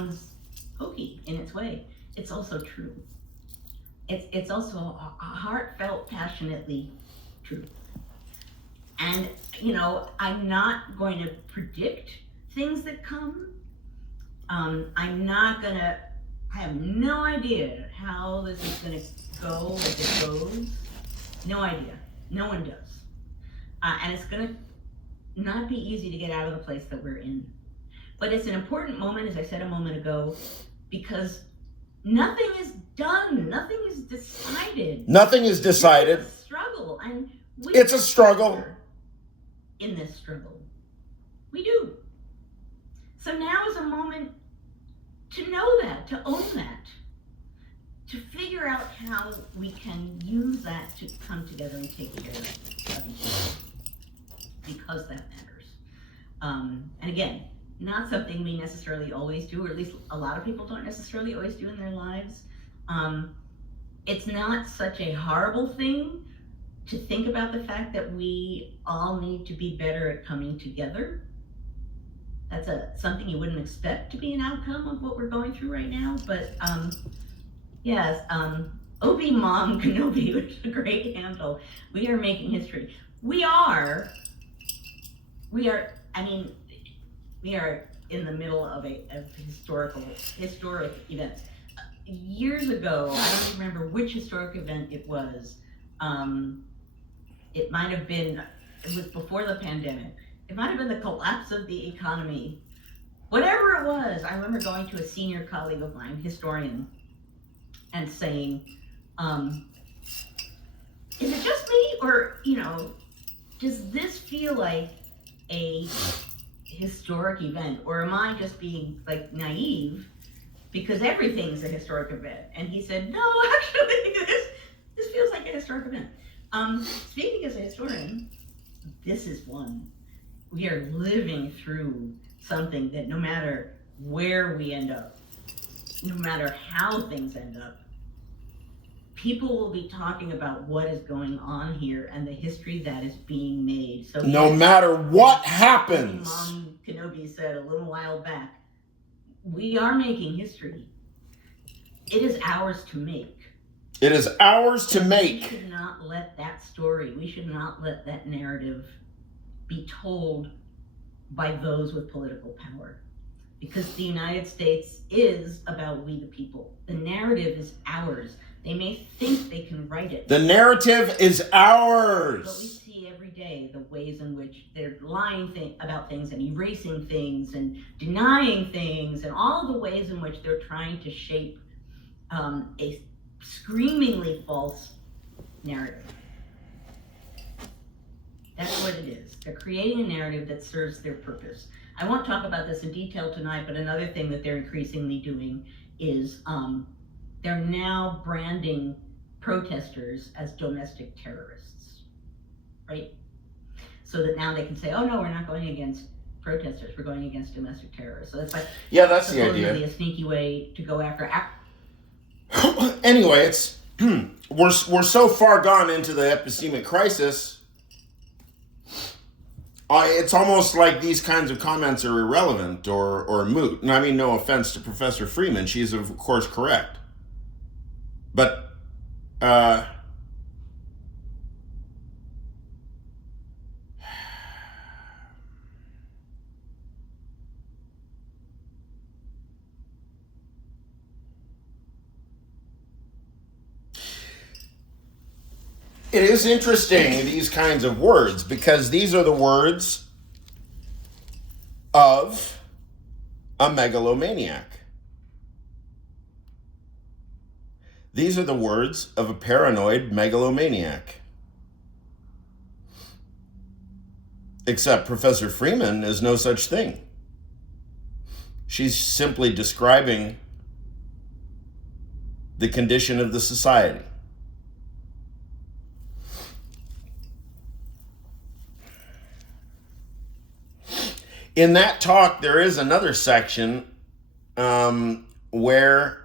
sounds hokey in its way, it's also true. It's also a heartfelt, passionately true. And, I'm not going to predict things that come. I have no idea how this is going to go as it goes. No idea. No one does. And it's going to not be easy to get out of the place that we're in. But it's an important moment, as I said a moment ago, because nothing is done. Nothing is decided. Nothing is decided. It's a struggle. And it's a struggle. In this struggle. We do. So now is a moment to know that, to own that, to figure out how we can use that to come together and take care of each other, because that matters. And again, not something we necessarily always do, or at least a lot of people don't necessarily always do in their lives. It's not such a horrible thing to think about the fact that we all need to be better at coming together. That's something you wouldn't expect to be an outcome of what we're going through right now. But yes, Obi Mom Kenobi, which is a great handle. We are making history. We are in the middle of historic events. Years ago, I don't even remember which historic event it was. It was before the pandemic. It might have been the collapse of the economy. Whatever it was, I remember going to a senior colleague of mine, historian, and saying, is it just me, or, does this feel like a historic event, or am I just being naive because everything's a historic event? And he said, no, actually, this feels like a historic event. Speaking as a historian, this is one. We are living through something that no matter where we end up, no matter how things end up, people will be talking about what is going on here and the history that is being made. So no matter what happens, Mom Kenobi said a little while back, we are making history. It is ours to make. It is ours to make. We should not let that story, we should not let that narrative be told by those with political power. Because the United States is about we the people. The narrative is ours. They may think they can write it. The narrative is ours. But we see every day the ways in which they're lying about things and erasing things and denying things, and all the ways in which they're trying to shape a screamingly false narrative. That's what it is. They're creating a narrative that serves their purpose. I won't talk about this in detail tonight, but another thing that they're increasingly doing is they're now branding protesters as domestic terrorists, right? So that now they can say, oh no, we're not going against protesters, we're going against domestic terrorists. So that's that's the idea. A sneaky way to go after. Anyway, it's we're so far gone into the epistemic crisis. It's almost like these kinds of comments are irrelevant or moot. And I mean, no offense to Professor Freeman. She's, of course, correct. But, it is interesting, these kinds of words, because these are the words of a megalomaniac. These are the words of a paranoid megalomaniac. Except Professor Freeman is no such thing. She's simply describing the condition of the society. In that talk, there is another section where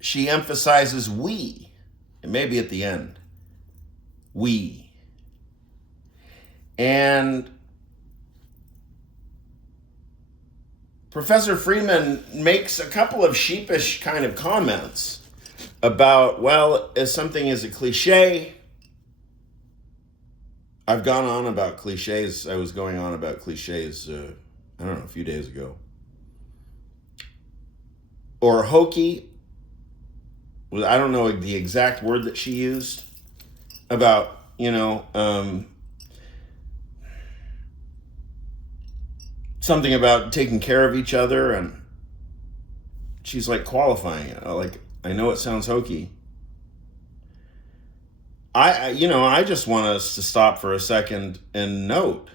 she emphasizes we. It may be at the end. We. And Professor Freeman makes a couple of sheepish kind of comments about, well, if something is a cliche. I've gone on about cliches. I was going on about cliches, I don't know, a few days ago. Or hokey. I don't know the exact word that she used about, something about taking care of each other, and she's like qualifying it. Like, I know it sounds hokey. I just want us to stop for a second and note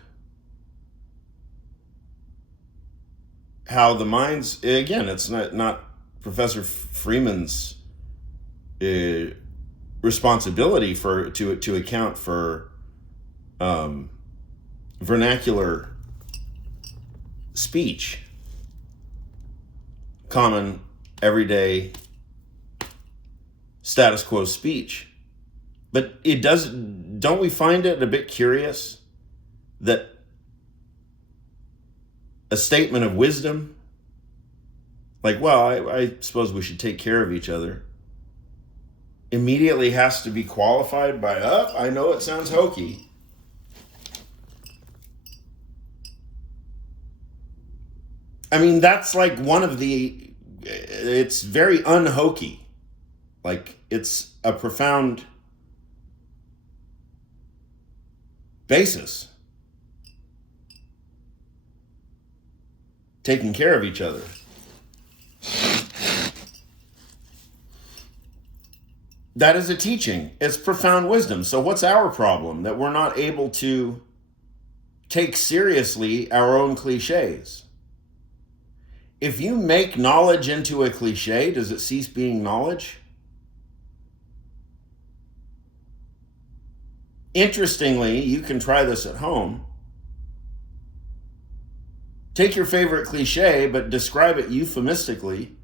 how the minds, again, it's not Professor Freeman's responsibility to account for vernacular speech, common everyday status quo speech. But don't we find it a bit curious that a statement of wisdom, like, well, I suppose we should take care of each other, immediately has to be qualified by, I know it sounds hokey. I mean, that's like it's very unhokey. Like, it's a profound basis. Taking care of each other. That is a teaching. It's profound wisdom. So what's our problem? That we're not able to take seriously our own cliches. If you make knowledge into a cliche, does it cease being knowledge? Interestingly, you can try this at home. Take your favorite cliche, but describe it euphemistically,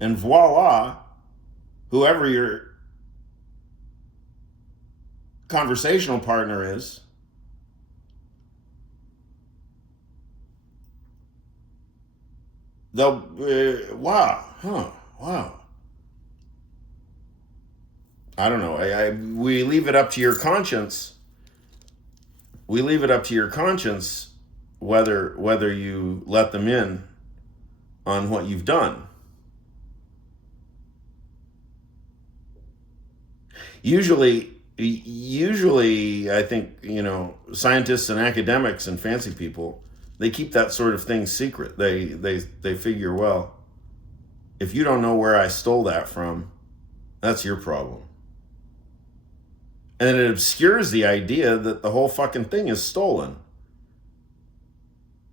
and voila, whoever your conversational partner is, they'll, wow. I don't know. We leave it up to your conscience. We leave it up to your conscience whether you let them in on what you've done. Usually, I think, scientists and academics and fancy people, they keep that sort of thing secret. They figure, well, if you don't know where I stole that from, that's your problem. And it obscures the idea that the whole fucking thing is stolen.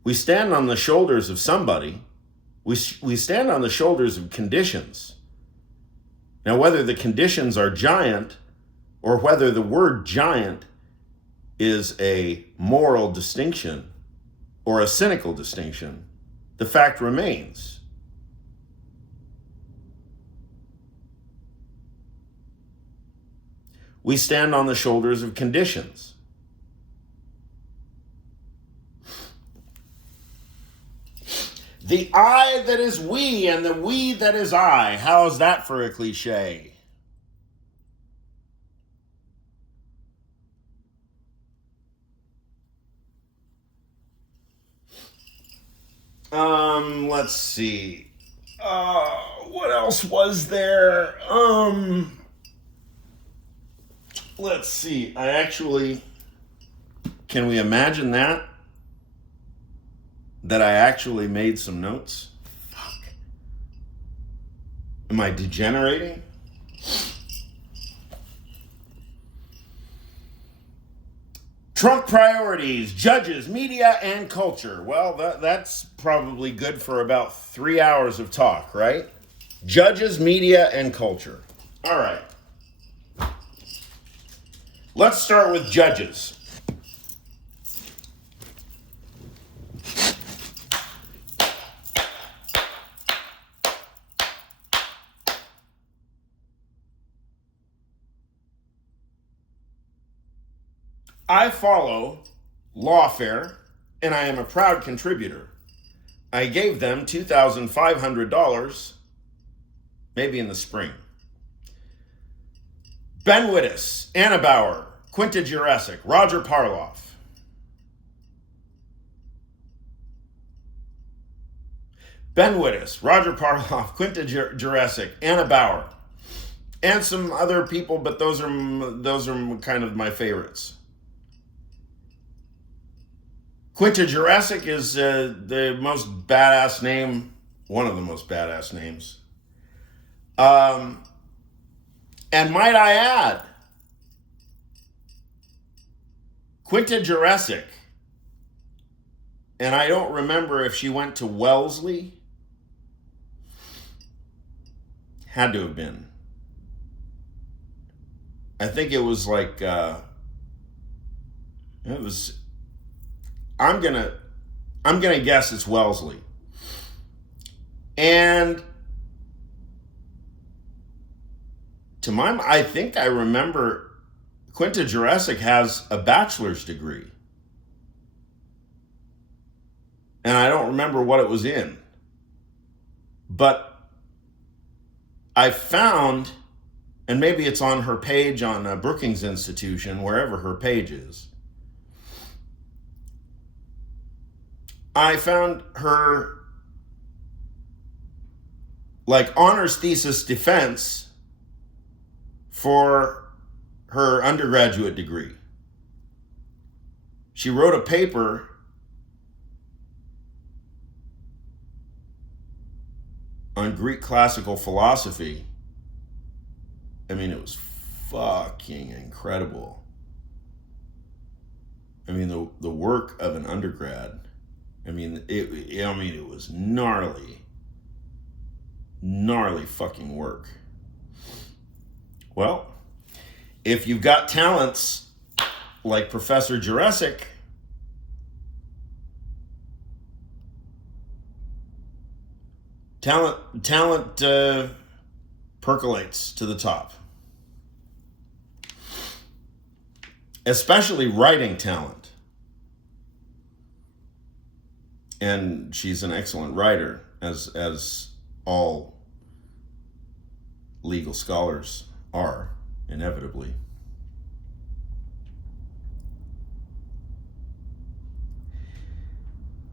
We stand on the shoulders of somebody. We stand on the shoulders of conditions. Now, whether the conditions are giant or whether the word giant is a moral distinction or a cynical distinction, the fact remains. We stand on the shoulders of conditions. The I that is we and the we that is I. How's that for a cliche? Let's see. What else was there? Let's see. Can we imagine that? That I actually made some notes? Fuck. Am I degenerating? Trump priorities, judges, media, and culture. Well, that's probably good for about 3 hours of talk, right? Judges, media, and culture. All right. Let's start with judges. I follow Lawfare, and I am a proud contributor. I gave them $2,500, maybe in the spring. Ben Wittes, Anna Bauer, Quinta Jurecic, Roger Parloff. Ben Wittes, Roger Parloff, Quinta Jurecic, Anna Bauer, and some other people, but those are kind of my favorites. Quinta Jurecic is the most badass name, one of the most badass names. And might I add, Quinta Jurecic, and I don't remember if she went to Wellesley. Had to have been. I think it was like, I'm gonna guess it's Wellesley. And I think I remember Quinta Jurecic has a bachelor's degree. And I don't remember what it was in. But I found, and maybe it's on her page on Brookings Institution, wherever her page is, I found her like honors thesis defense for her undergraduate degree. She wrote a paper on Greek classical philosophy. I mean, it was fucking incredible. I mean, the work of an undergrad. I mean, it was gnarly fucking work. Well, if you've got talents like Professor Jurecic, talent percolates to the top. Especially writing talent. And she's an excellent writer, as all legal scholars are, inevitably.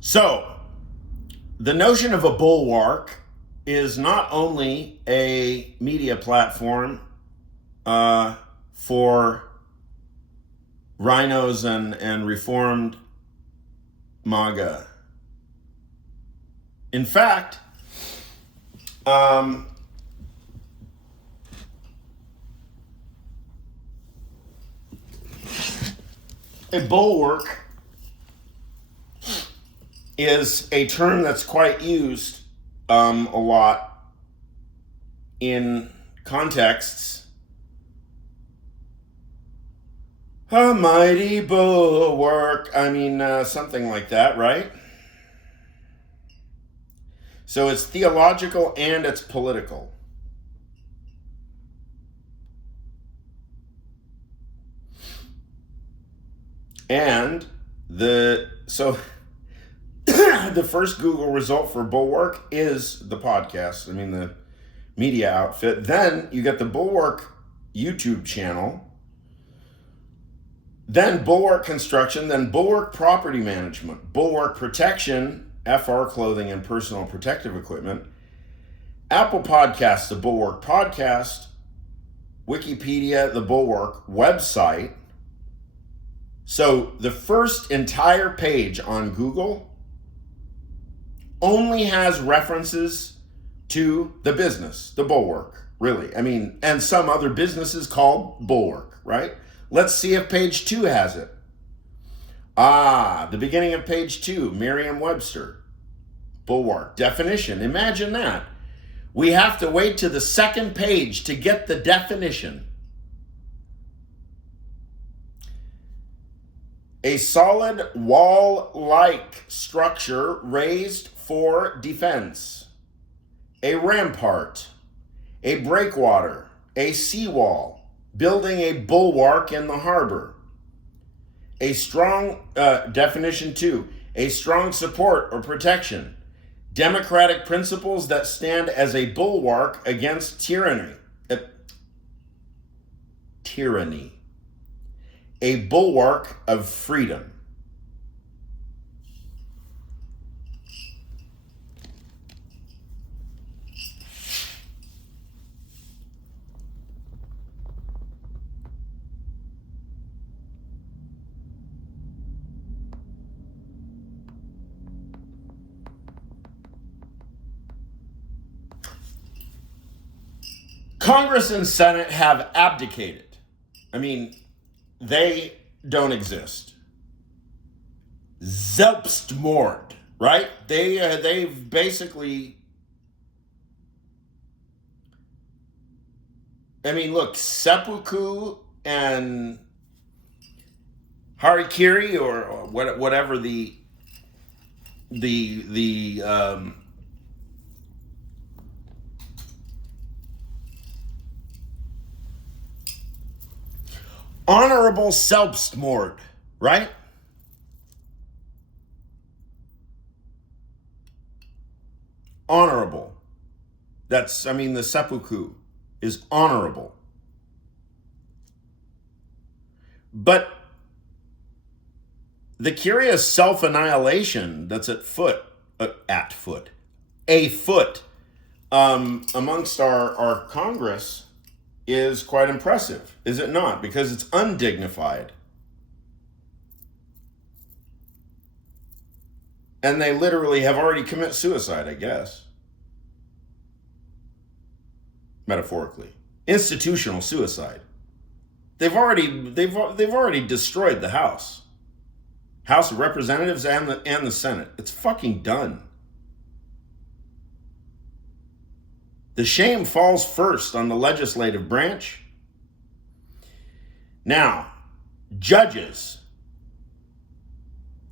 So, the notion of a bulwark is not only a media platform for rhinos and reformed MAGA. In fact, a bulwark is a term that's quite used a lot in contexts. A mighty bulwark. I mean, something like that, right? So it's theological and it's political. And the first Google result for Bulwark is the podcast. I mean, the media outfit. Then you get the Bulwark YouTube channel. Then Bulwark Construction. Then Bulwark Property Management. Bulwark Protection, FR Clothing and Personal Protective Equipment. Apple Podcasts, the Bulwark Podcast. Wikipedia, the Bulwark website. So the first entire page on Google only has references to the business, the Bulwark, really. I mean, and some other businesses called Bulwark, right? Let's see if page 2 has it. The beginning of page 2, Merriam-Webster, Bulwark, definition. Imagine that. We have to wait to the second page to get the definition. A solid wall-like structure raised for defense. A rampart. A breakwater. A seawall. Building a bulwark in the harbor. A strong, definition 2, a strong support or protection. democratic principles that stand as a bulwark against tyranny. Tyranny. A bulwark of freedom. Congress and Senate have abdicated. I mean, they don't exist. Selbstmord, right? They've basically. I mean, look, seppuku and harikiri, or whatever the honorable Selbstmord, right? Honorable. That's, I mean, the seppuku is honorable. But the curious self-annihilation that's afoot amongst our Congress is quite impressive, is it not? Because it's undignified. And they literally have already committed suicide, I guess. Metaphorically. Institutional suicide. They've already destroyed the House. House of Representatives and the Senate. It's fucking done. The shame falls first on the legislative branch. Now, judges,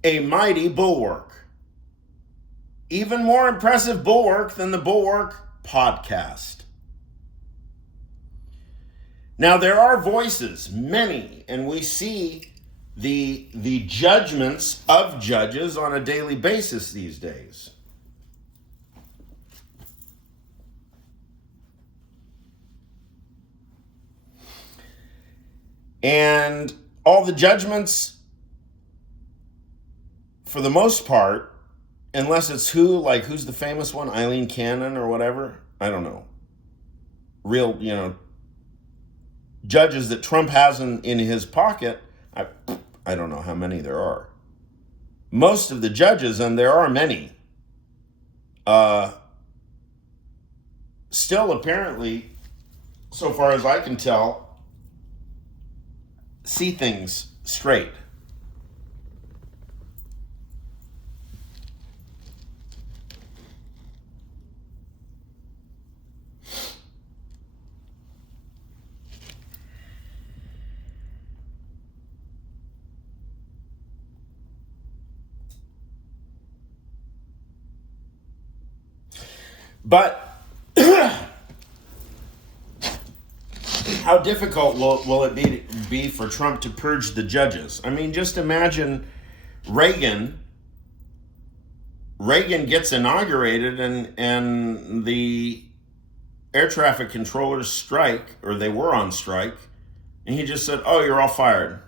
a mighty bulwark. Even more impressive bulwark than the Bulwark podcast. Now, there are voices, many, and we see the judgments of judges on a daily basis these days. And all the judgments, for the most part, unless it's who's the famous one, Eileen Cannon or whatever, I don't know. Real, judges that Trump has in his pocket, I don't know how many there are. Most of the judges, and there are many, still apparently, so far as I can tell, see things straight. But how difficult will it be for Trump to purge the judges? I mean, just imagine Reagan gets inaugurated and the air traffic controllers strike, or they were on strike, and he just said, "Oh, you're all fired."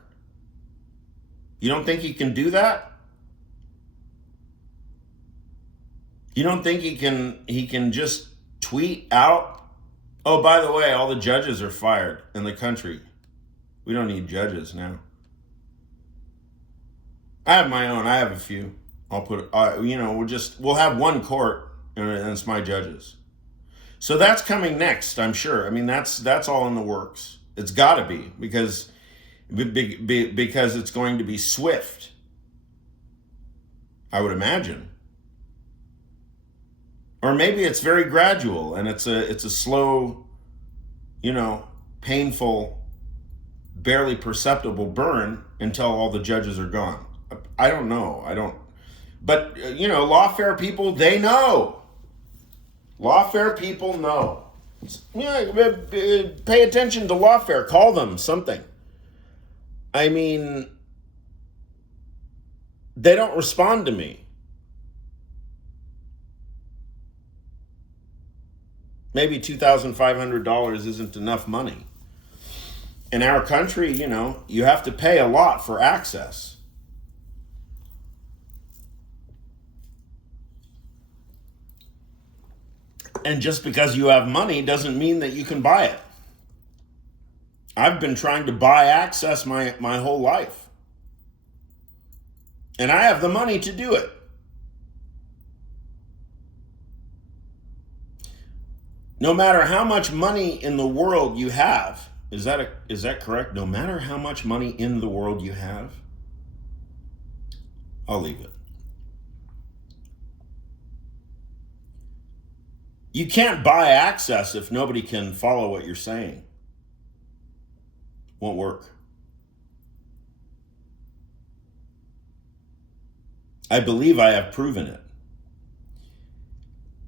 You don't think he can do that? You don't think he can just tweet out, "Oh, by the way, all the judges are fired in the country. We don't need judges now." I have my own. I have a few. I'll put, we'll have one court, and it's my judges. So that's coming next, I'm sure. I mean, that's all in the works. It's got to be, because it's going to be swift, I would imagine. Or maybe it's very gradual and it's a slow, painful, barely perceptible burn until all the judges are gone. I don't know. But, lawfare people, they know. Lawfare people know. Pay attention to lawfare. Call them something. I mean, they don't respond to me. Maybe $2,500 isn't enough money. In our country, you have to pay a lot for access. And just because you have money doesn't mean that you can buy it. I've been trying to buy access my whole life. And I have the money to do it. No matter how much money in the world you have, is that correct? No matter how much money in the world you have? I'll leave it. You can't buy access if nobody can follow what you're saying. Won't work. I believe I have proven it.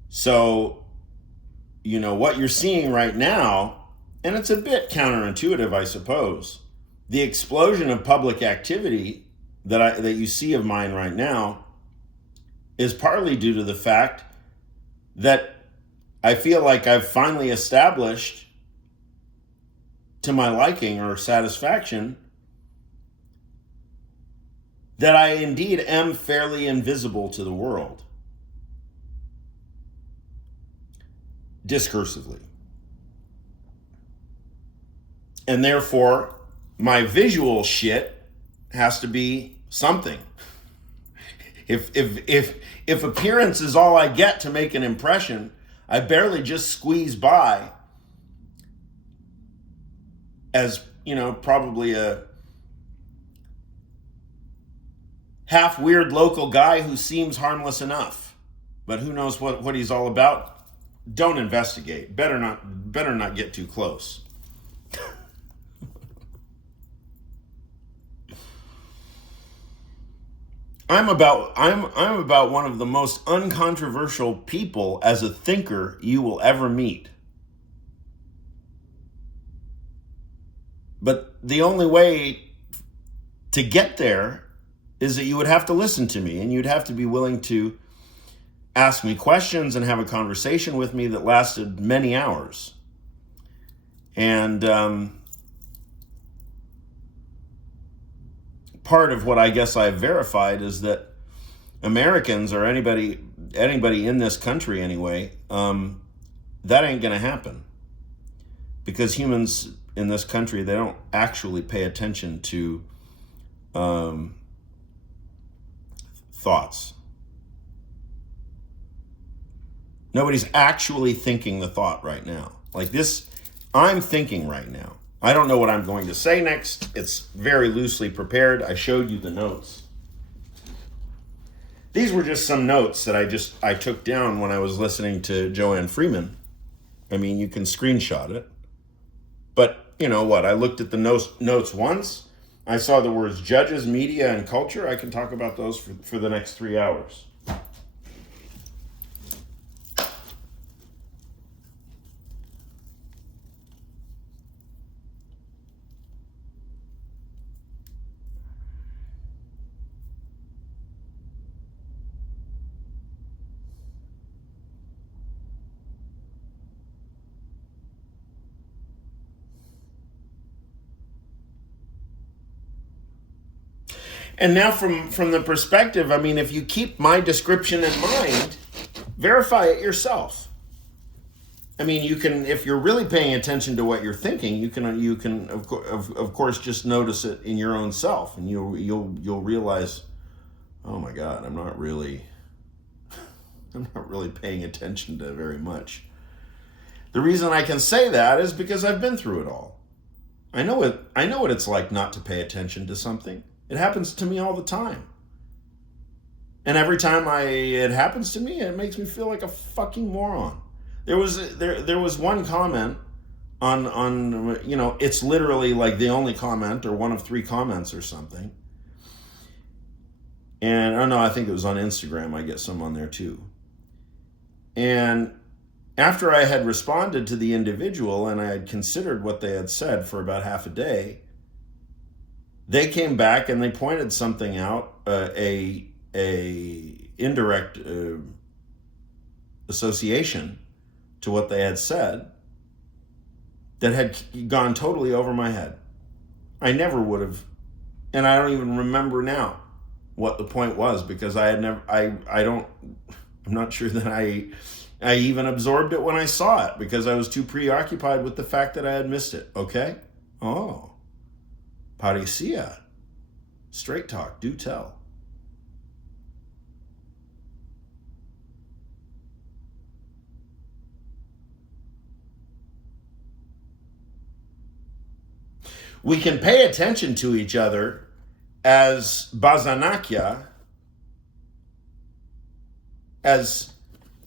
So, what you're seeing right now, and it's a bit counterintuitive, I suppose, the explosion of public activity that you see of mine right now is partly due to the fact that I feel like I've finally established, to my liking or satisfaction, that I indeed am fairly invisible to the world. Discursively. And therefore, my visual shit has to be something. If appearance is all I get to make an impression, I barely just squeeze by as, probably a half weird local guy who seems harmless enough. But who knows what he's all about? Don't investigate. Better not get too close. I'm about one of the most uncontroversial people as a thinker you will ever meet. But the only way to get there is that you would have to listen to me, and you'd have to be willing to ask me questions and have a conversation with me that lasted many hours. And part of what I guess I've verified is that Americans, or anybody in this country anyway, that ain't gonna happen. Because humans in this country, they don't actually pay attention to thoughts. Nobody's actually thinking the thought right now. Like this, I'm thinking right now. I don't know what I'm going to say next. It's very loosely prepared. I showed you the notes. These were just some notes that I took down when I was listening to Joanne Freeman. I mean, you can screenshot it. But you know what? I looked at the notes once. I saw the words judges, media, and culture. I can talk about those for the next 3 hours. And now from the perspective, I mean, if you keep my description in mind, verify it yourself. I mean, you can, if you're really paying attention to what you're thinking, you can of course just notice it in your own self, and you'll realize, oh my God, I'm not really paying attention to very much. The reason I can say that is because I've been through it all. I know what it's like not to pay attention to something. It happens to me all the time. And every time it happens to me, it makes me feel like a fucking moron. There was one comment on it's literally like the only comment or one of 3 comments or something. And I think it was on Instagram. I get some on there too. And after I had responded to the individual and I had considered what they had said for about half a day, they came back and they pointed something out, a indirect association to what they had said that had gone totally over my head. I never would have, and I don't even remember now what the point was, because I'm not sure that I even absorbed it when I saw it, because I was too preoccupied with the fact that I had missed it. Okay? Oh. Parecía. Straight talk, do tell. We can pay attention to each other as Bazanakia, as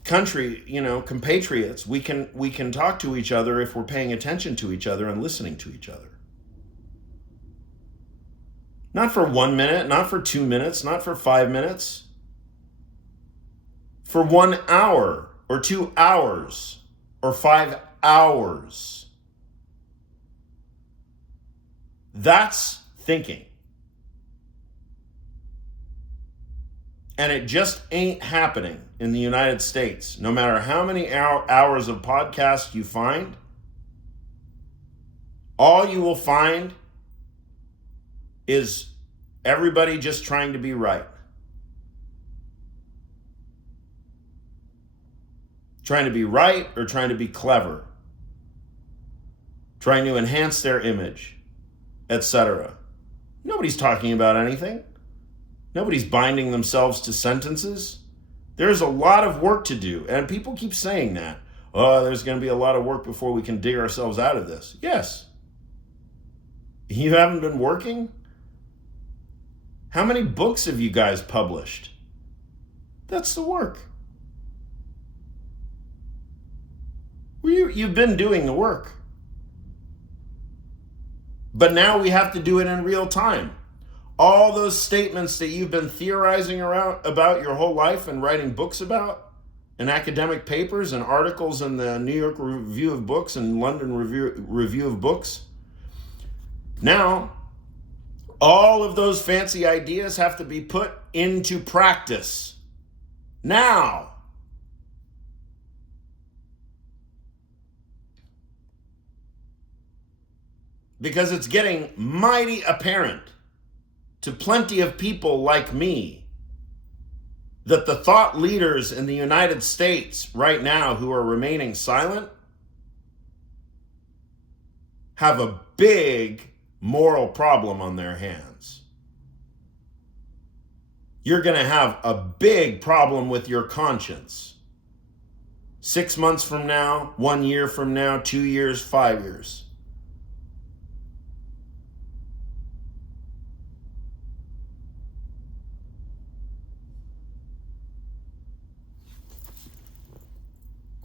country, compatriots. We can talk to each other if we're paying attention to each other and listening to each other. Not for 1 minute, not for 2 minutes, not for 5 minutes. For 1 hour or 2 hours or 5 hours. That's thinking. And it just ain't happening in the United States. No matter how many hours of podcast you find, all you will find is everybody just trying to be right. Trying to be right or trying to be clever. Trying to enhance their image, etc. Nobody's talking about anything. Nobody's binding themselves to sentences. There's a lot of work to do, and people keep saying that. Oh, there's going to be a lot of work before we can dig ourselves out of this. Yes. You haven't been working? How many books have you guys published? That's the work. You've been doing the work. But now we have to do it in real time. All those statements that you've been theorizing around about your whole life and writing books about, and academic papers and articles in the New York Review of Books and London Review of Books. Now, all of those fancy ideas have to be put into practice. Now. Because it's getting mighty apparent to plenty of people like me that the thought leaders in the United States right now who are remaining silent have a big moral problem on their hands. You're going to have a big problem with your conscience. 6 months from now, 1 year from now, 2 years, 5 years.